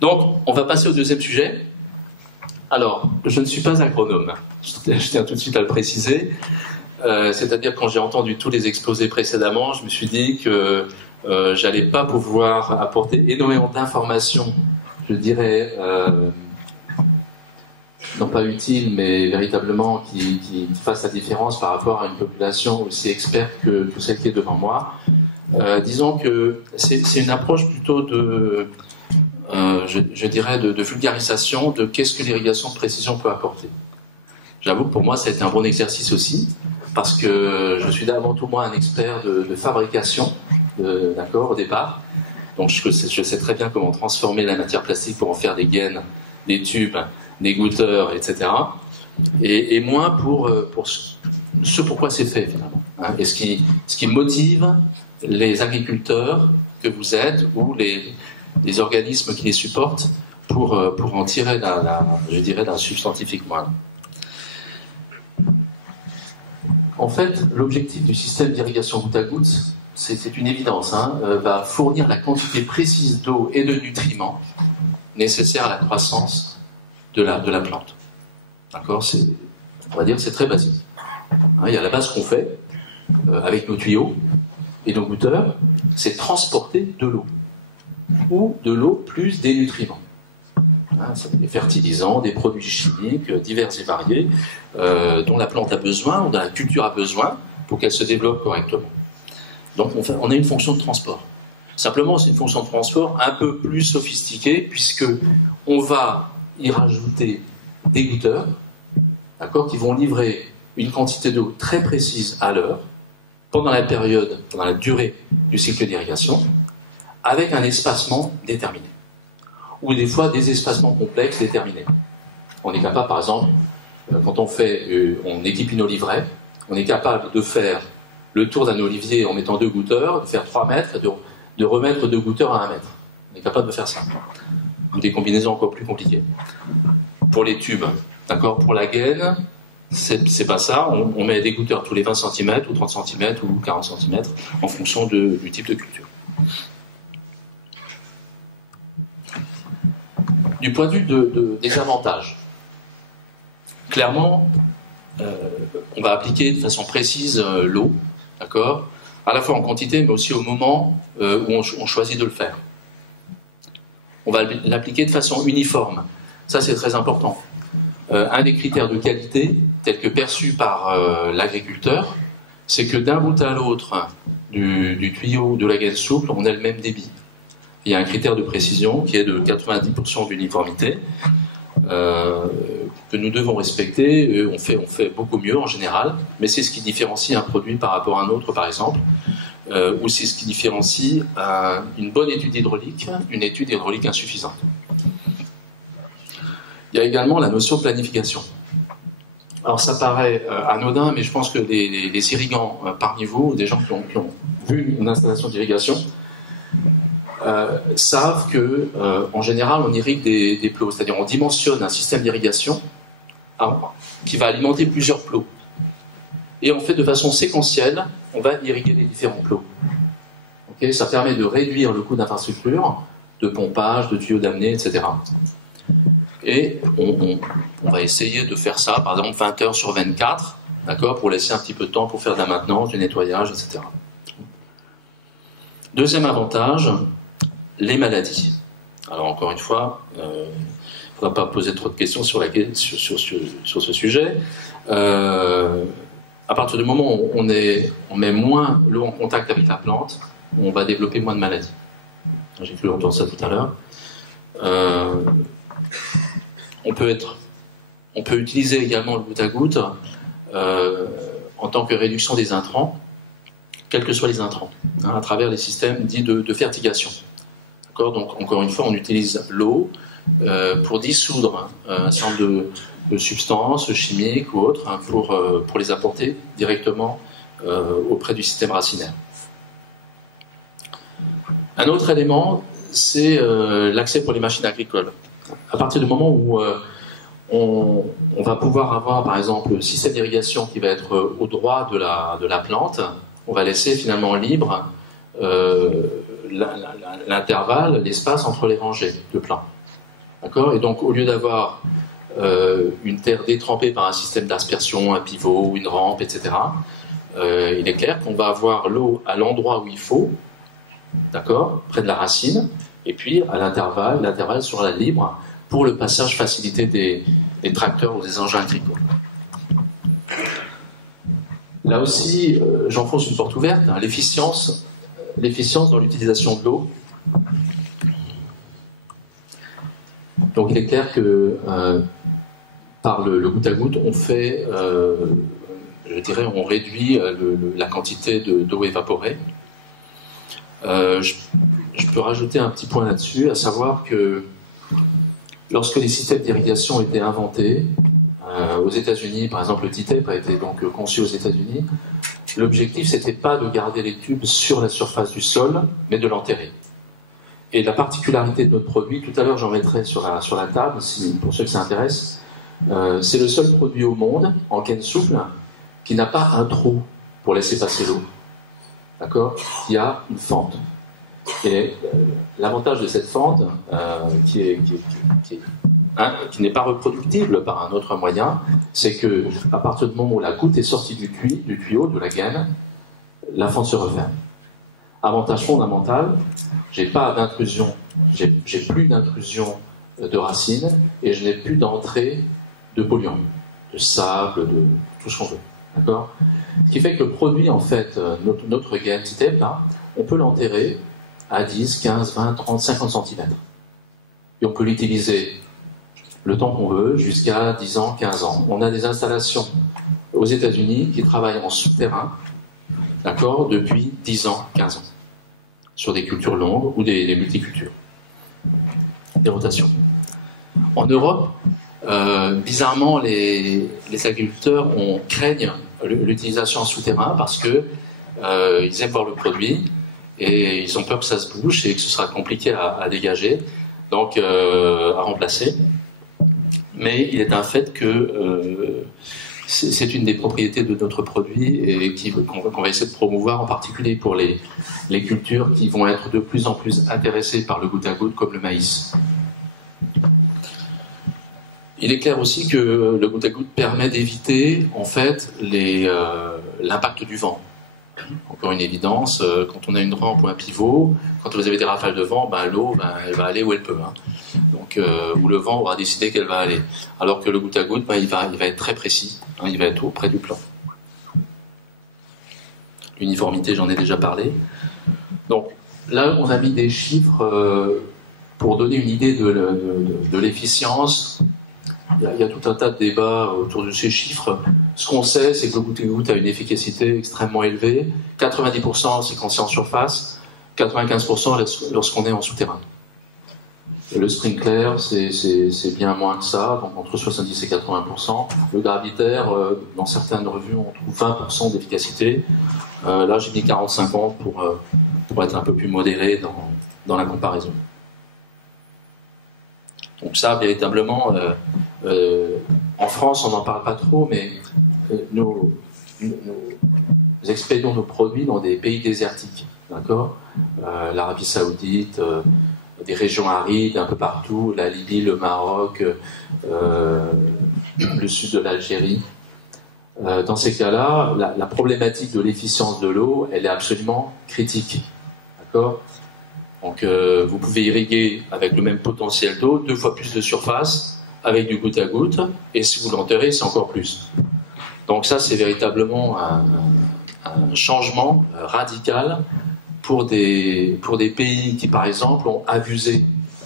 Donc, on va passer au deuxième sujet. Alors, je ne suis pas agronome, je tiens tout de suite à le préciser. C'est-à-dire, quand j'ai entendu tous les exposés précédemment, je me suis dit que j'allais pas pouvoir apporter énormément d'informations, je dirais, non pas utiles, mais véritablement qui fassent la différence par rapport à une population aussi experte que celle qui est devant moi. Disons que c'est une approche plutôt de... je dirais de vulgarisation de qu'est-ce que l'irrigation de précision peut apporter. J'avoue que pour moi, ça a été un bon exercice aussi, parce que je suis avant tout moi un expert de fabrication, d'accord, au départ. Donc je sais très bien comment transformer la matière plastique pour en faire des gaines, des tubes, des goutteurs, etc. Et moins pour ce pourquoi c'est fait finalement. Hein, et ce qui motive les agriculteurs que vous êtes ou les organismes qui les supportent pour en tirer je dirais d'un substantifique moindre. En fait, l'objectif du système d'irrigation goutte à goutte, c'est une évidence, hein, va fournir la quantité précise d'eau et de nutriments nécessaires à la croissance de la plante. D'accord, on va dire que c'est très basique. Hein, il y a la base qu'on fait avec nos tuyaux et nos goutteurs, c'est transporter de l'eau. Ou de l'eau plus des nutriments. Hein, des fertilisants, des produits chimiques divers et variés dont la plante a besoin ou dont la culture a besoin pour qu'elle se développe correctement. Donc on a une fonction de transport. Simplement, c'est une fonction de transport un peu plus sophistiquée puisque on va y rajouter des goutteurs, d'accord, qui vont livrer une quantité d'eau très précise à l'heure pendant la durée du cycle d'irrigation, avec un espacement déterminé, ou des fois des espacements complexes déterminés. On est capable, par exemple, quand on équipe une oliveraie, on est capable de faire le tour d'un olivier en mettant 2 goutteurs, de faire 3 mètres, et de remettre 2 goutteurs à 1 mètre. On est capable de faire ça. Ou des combinaisons encore plus compliquées. Pour les tubes, d'accord, pour la gaine, c'est pas ça, on met des goutteurs tous les 20 cm, ou 30 cm, ou 40 cm, en fonction du type de culture. Du point de vue des avantages, clairement, on va appliquer de façon précise l'eau, d'accord, à la fois en quantité, mais aussi au moment où on choisit de le faire. On va l'appliquer de façon uniforme. Ça, c'est très important. Un des critères de qualité, tels que perçus par l'agriculteur, c'est que d'un bout à l'autre du tuyau de la gaine souple, on a le même débit. Il y a un critère de précision qui est de 90% d'uniformité que nous devons respecter. On fait beaucoup mieux en général, mais c'est ce qui différencie un produit par rapport à un autre, par exemple, ou c'est ce qui différencie une bonne étude hydraulique, une étude hydraulique insuffisante. Il y a également la notion de planification. Alors ça paraît anodin, mais je pense que les irrigants parmi vous, des gens qui ont vu une installation d'irrigation, savent que, en général, on irrigue des plots, c'est-à-dire on dimensionne un système d'irrigation qui va alimenter plusieurs plots. Et on fait de façon séquentielle, on va irriguer les différents plots. Okay, ça permet de réduire le coût d'infrastructure, de pompage, de tuyaux d'amener, etc. Et on va essayer de faire ça, par exemple, 20 heures sur 24, d'accord, pour laisser un petit peu de temps pour faire de la maintenance, du nettoyage, etc. Deuxième avantage, les maladies. Alors encore une fois, il ne faudra pas poser trop de questions sur ce sujet. À partir du moment où on met moins l'eau en contact avec la plante, on va développer moins de maladies. J'ai cru entendre ça tout à l'heure. On peut utiliser également le goutte à goutte en tant que réduction des intrants, quels que soient les intrants, hein, à travers les systèmes dits de fertigation. Donc, encore une fois, on utilise l'eau pour dissoudre un certain nombre de substances chimiques ou autres hein, pour les apporter directement auprès du système racinaire. Un autre élément, c'est l'accès pour les machines agricoles. À partir du moment où on va pouvoir avoir, par exemple, le système d'irrigation qui va être au droit de la plante, on va laisser finalement libre l'intervalle, l'espace entre les rangées de plants. D'accord? Et donc, au lieu d'avoir une terre détrempée par un système d'aspersion, un pivot, une rampe, etc., il est clair qu'on va avoir l'eau à l'endroit où il faut, d'accord, près de la racine, et puis à l'intervalle sur la libre, pour le passage facilité des tracteurs ou des engins agricoles. Là aussi, j'enfonce une porte ouverte, hein, l'efficience dans l'utilisation de l'eau. Donc il est clair que par le goutte à goutte, on fait, je dirais, on réduit la quantité d'eau évaporée. Je peux rajouter un petit point là-dessus, à savoir que lorsque les systèmes d'irrigation étaient inventés, aux États-Unis, par exemple, le TTEP a été donc conçu aux États-Unis. L'objectif, c'était pas de garder les tubes sur la surface du sol, mais de l'enterrer. Et la particularité de notre produit, tout à l'heure j'en mettrai sur la table, pour ceux que ça intéresse, c'est le seul produit au monde, en canne souple, qui n'a pas un trou pour laisser passer l'eau. D'accord? Il y a une fente. Et l'avantage de cette fente, qui n'est pas reproductible par un autre moyen, c'est que à partir du moment où la goutte est sortie du tuyau, de la gaine, la fente se referme. Avantage fondamental, j'ai plus d'intrusion de racines et je n'ai plus d'entrée de polluants, de sable, de tout ce qu'on veut. D'accord? Ce qui fait que le produit, en fait, notre gaine TTEP, là, on peut l'enterrer à 10, 15, 20, 30, 50 cm. Et on peut l'utiliser le temps qu'on veut, jusqu'à 10 ans, 15 ans. On a des installations aux États-Unis qui travaillent en souterrain, d'accord, depuis 10 ans, 15 ans, sur des cultures longues ou des multicultures, des rotations. En Europe, bizarrement, les agriculteurs craignent l'utilisation en souterrain parce que ils aiment voir le produit et ils ont peur que ça se bouche et que ce sera compliqué à dégager, donc à remplacer. Mais il est un fait que c'est une des propriétés de notre produit et qu'on va essayer de promouvoir, en particulier pour les cultures qui vont être de plus en plus intéressées par le goutte à goutte, comme le maïs. Il est clair aussi que le goutte à goutte permet d'éviter en fait l'impact du vent. Encore une évidence, quand on a une rampe ou un pivot, quand vous avez des rafales de vent, l'eau elle va aller où elle peut. Hein. Donc, où le vent aura décidé qu'elle va aller. Alors que le goutte à goutte, il va être très précis, hein, il va être auprès du plan. L'uniformité, j'en ai déjà parlé. Donc là, on a mis des chiffres pour donner une idée de l'efficience. Il y a tout un tas de débats autour de ces chiffres. Ce qu'on sait, c'est que le goutte à goutte a une efficacité extrêmement élevée. 90%, c'est quand c'est en surface. 95% lorsqu'on est en souterrain. Et le sprinkler, c'est bien moins que ça, donc entre 70 et 80%. Le gravitaire, dans certaines revues, on trouve 20% d'efficacité. Là, j'ai mis 40-50 pour être un peu plus modéré dans la comparaison. Donc ça, véritablement, en France, on n'en parle pas trop, mais nous expédions nos produits dans des pays désertiques, d'accord? L'Arabie Saoudite, des régions arides un peu partout, la Libye, le Maroc, le sud de l'Algérie. Dans ces cas-là, la problématique de l'efficience de l'eau, elle est absolument critique, d'accord? Donc vous pouvez irriguer avec le même potentiel d'eau 2 fois plus de surface avec du goutte à goutte, et si vous l'enterrez, c'est encore plus. Donc ça, c'est véritablement un changement radical pour des pays qui, par exemple, ont abusé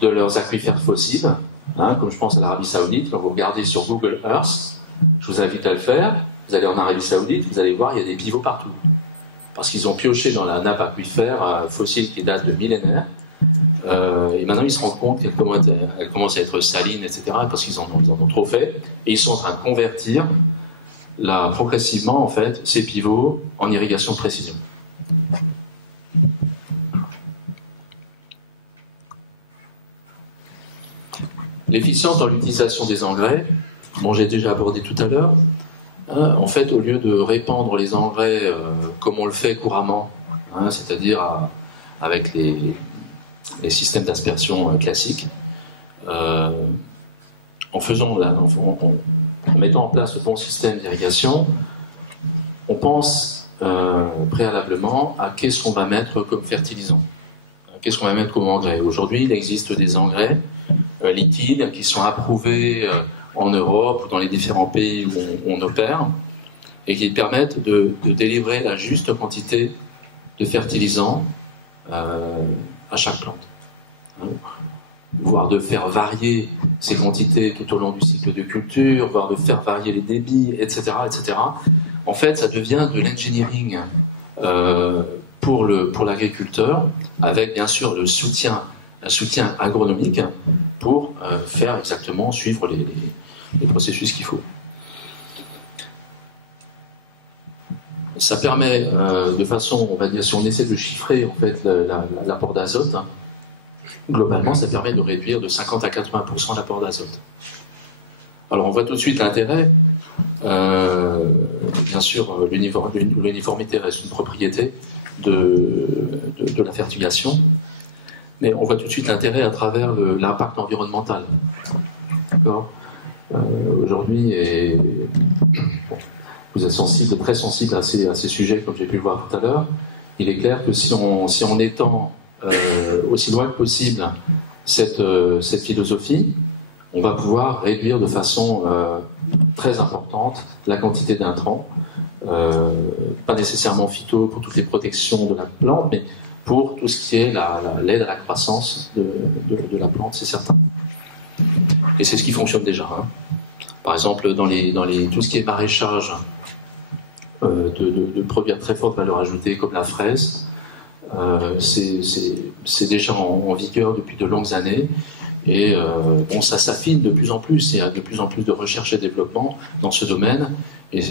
de leurs aquifères fossiles, hein, comme je pense à l'Arabie Saoudite. Quand vous regardez sur Google Earth, je vous invite à le faire, vous allez en Arabie Saoudite, vous allez voir, il y a des pivots partout. Parce qu'ils ont pioché dans la nappe aquifère fossile qui date de millénaires, et maintenant ils se rendent compte qu'elle commence à être saline, etc., parce qu'ils en ont trop fait, et ils sont en train de convertir progressivement en fait, ces pivots en irrigation de précision. L'efficience dans l'utilisation des engrais, j'ai déjà abordé tout à l'heure. En fait, au lieu de répandre les engrais comme on le fait couramment, hein, c'est-à-dire à avec les systèmes d'aspersion classiques. En mettant en place le bon système d'irrigation, on pense préalablement à qu'est-ce qu'on va mettre comme fertilisant, qu'est-ce qu'on va mettre comme engrais. Aujourd'hui, il existe des engrais liquides qui sont approuvés en Europe ou dans les différents pays où on opère et qui permettent de délivrer la juste quantité de fertilisants à chaque plante, voire de faire varier ces quantités tout au long du cycle de culture, voire de faire varier les débits, etc., etc. En fait, ça devient de l'engineering pour l'agriculteur, avec bien sûr un soutien agronomique pour faire exactement suivre les processus qu'il faut. Ça permet, de façon, on va dire, si on essaie de chiffrer en fait l'apport d'azote, globalement, ça permet de réduire de 50 à 80% l'apport d'azote. Alors, on voit tout de suite l'intérêt. Bien sûr, l'uniformité reste une propriété de la fertigation, mais on voit tout de suite l'intérêt à travers l'impact environnemental. D'accord ? Aujourd'hui, vous êtes très sensible à ces sujets, comme j'ai pu le voir tout à l'heure. Il est clair que si on étend aussi loin que possible cette philosophie, on va pouvoir réduire de façon très importante la quantité d'intrants, pas nécessairement phyto pour toutes les protections de la plante, mais pour tout ce qui est l'aide à la croissance de la plante, c'est certain. Et c'est ce qui fonctionne déjà. Hein. Par exemple, dans tout ce qui est maraîchage de produits à très forte valeur ajoutée, comme la fraise, c'est déjà en vigueur depuis de longues années. Et ça s'affine de plus en plus. Il y a de plus en plus de recherche et développement dans ce domaine. Et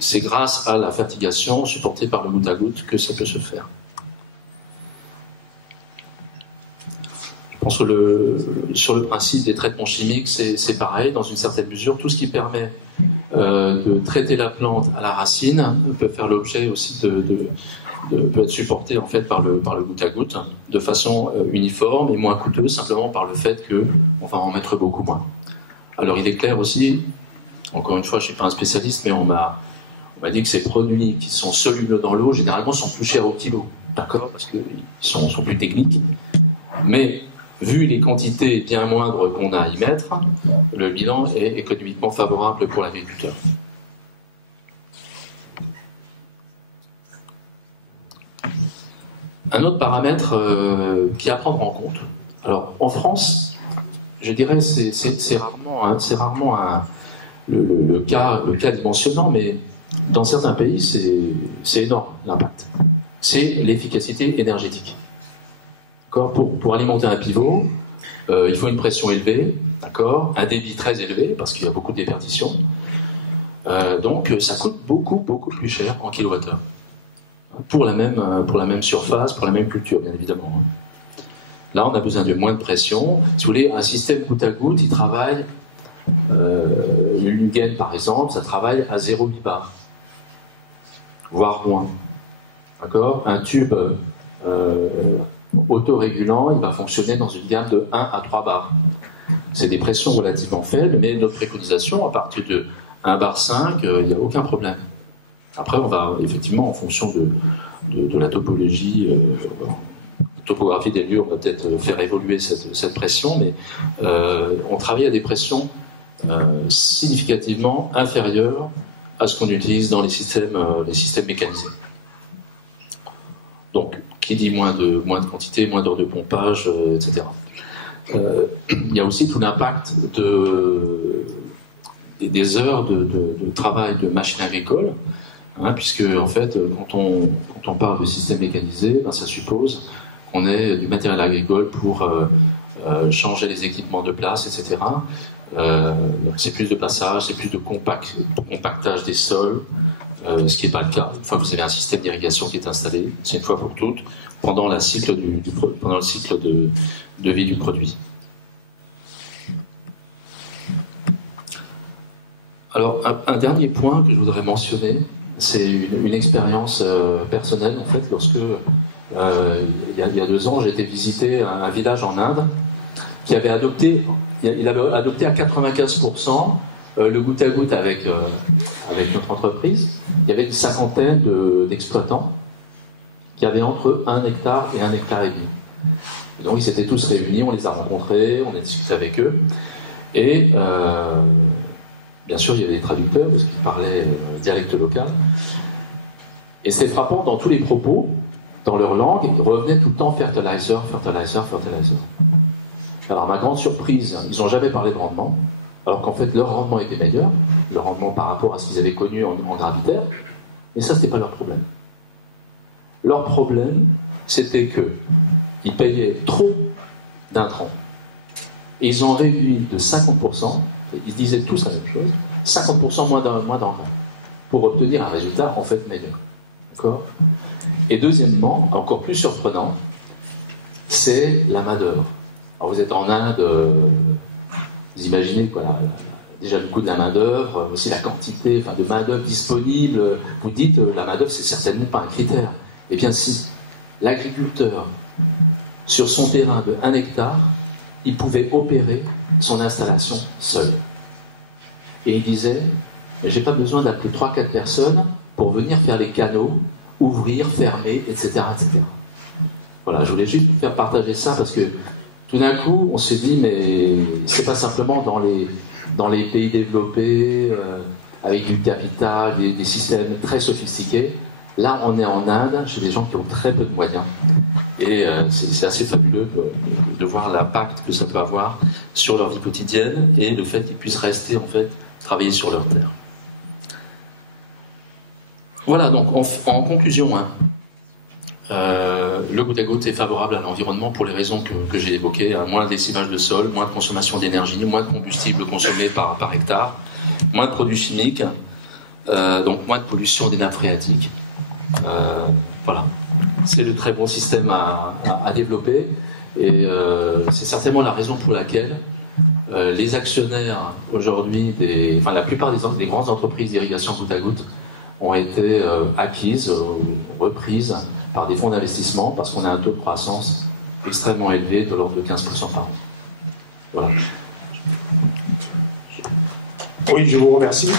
c'est grâce à la fertigation supportée par le goutte à goutte que ça peut se faire. Je pense que sur le principe des traitements chimiques, c'est pareil, dans une certaine mesure. Tout ce qui permet de traiter la plante à la racine peut faire l'objet aussi peut être supporté en fait par le goutte à goutte de façon uniforme et moins coûteuse, simplement par le fait qu'on va en mettre beaucoup moins. Alors il est clair aussi, encore une fois, je ne suis pas un spécialiste, mais on m'a dit que ces produits qui sont solubles dans l'eau, généralement, sont plus chers au kilo, d'accord, parce qu'ils sont plus techniques. Mais vu les quantités bien moindres qu'on a à y mettre, le bilan est économiquement favorable pour l'agriculteur. Un autre paramètre qui est à prendre en compte. Alors, en France, je dirais c'est rarement le cas dimensionnant, mais dans certains pays, c'est énorme l'impact. C'est l'efficacité énergétique. Pour alimenter un pivot, il faut une pression élevée, d'accord, un débit très élevé, parce qu'il y a beaucoup de déperditions. Donc, ça coûte beaucoup plus cher en kilowattheure. Pour la même surface, pour la même culture, bien évidemment. Là, on a besoin de moins de pression. Si vous voulez, un système goutte à goutte, il travaille, une gaine par exemple, ça travaille à 0,8 bar, voire moins. D'accord ? Un tube autorégulant, il va fonctionner dans une gamme de 1 à 3 bars. C'est des pressions relativement faibles, mais notre préconisation, à partir de 1 bar 5, il n'y a aucun problème. Après, on va effectivement, en fonction de la topologie, topographie des lieux, on va peut-être faire évoluer cette pression, mais on travaille à des pressions significativement inférieures à ce qu'on utilise dans les systèmes mécanisés. Donc, qui dit moins de quantité, moins d'heures de pompage, etc. Il y a aussi tout l'impact des heures de travail de machines agricoles. Puisque en fait, quand on parle de système mécanisé, ça suppose qu'on ait du matériel agricole pour changer les équipements de place, etc. Donc c'est plus de plaçage, c'est plus de compactage des sols, ce qui n'est pas le cas. Une fois que vous avez un système d'irrigation qui est installé, c'est une fois pour toutes, pendant le cycle de vie du produit. Alors, un dernier point que je voudrais mentionner, c'est une expérience personnelle, en fait, lorsque il y a 2 ans, j'ai été visiter un village en Inde qui avait adopté, il avait adopté à 95% le goutte à goutte avec notre entreprise. Il y avait une 50aine d'exploitants qui avaient entre 1 hectare et 1,5 hectare. Et donc ils s'étaient tous réunis, on les a rencontrés, on a discuté avec eux. Et bien sûr, il y avait des traducteurs parce qu'ils parlaient dialecte local. Et c'est frappant, dans tous les propos, dans leur langue, ils revenaient tout le temps fertilizer, fertilizer, fertilizer. Alors, ma grande surprise, ils n'ont jamais parlé de rendement, alors qu'en fait, leur rendement était meilleur, leur rendement par rapport à ce qu'ils avaient connu en gravitaire, mais ça, c'était pas leur problème. Leur problème, c'était qu'ils payaient trop d'intrants. Et ils ont réduit de 50%, ils disaient tous la même chose, 50% moins d'engrais, pour obtenir un résultat en fait meilleur. D'accord ? Et deuxièmement, encore plus surprenant, c'est la main-d'œuvre. Alors vous êtes en Inde, vous imaginez quoi, déjà le coût de la main-d'œuvre, aussi la quantité de main-d'œuvre disponible. Vous dites la main-d'œuvre, c'est certainement pas un critère. Eh bien, si l'agriculteur, sur son terrain de 1 hectare, il pouvait opérer son installation seul. Et il disait, j'ai pas besoin d'appeler 3-4 personnes pour venir faire les canaux, ouvrir, fermer, etc., etc. Voilà, je voulais juste vous faire partager ça parce que tout d'un coup, on s'est dit, mais c'est pas simplement dans les pays développés, avec du capital, des systèmes très sophistiqués. Là, on est en Inde, chez des gens qui ont très peu de moyens. Et c'est assez fabuleux de voir l'impact que ça peut avoir sur leur vie quotidienne et le fait qu'ils puissent rester, en fait, travailler sur leur terre. Voilà, donc en conclusion, le goutte à goutte est favorable à l'environnement pour les raisons que j'ai évoquées, moins de lessivage de sol, moins de consommation d'énergie, moins de combustible consommé par hectare, moins de produits chimiques, donc moins de pollution des nappes phréatiques. Voilà, c'est le très bon système à développer et c'est certainement la raison pour laquelle les actionnaires aujourd'hui, la plupart des grandes entreprises d'irrigation goutte à goutte ont été acquises, reprises par des fonds d'investissement parce qu'on a un taux de croissance extrêmement élevé de l'ordre de 15% par an. Voilà. Oui, je vous remercie.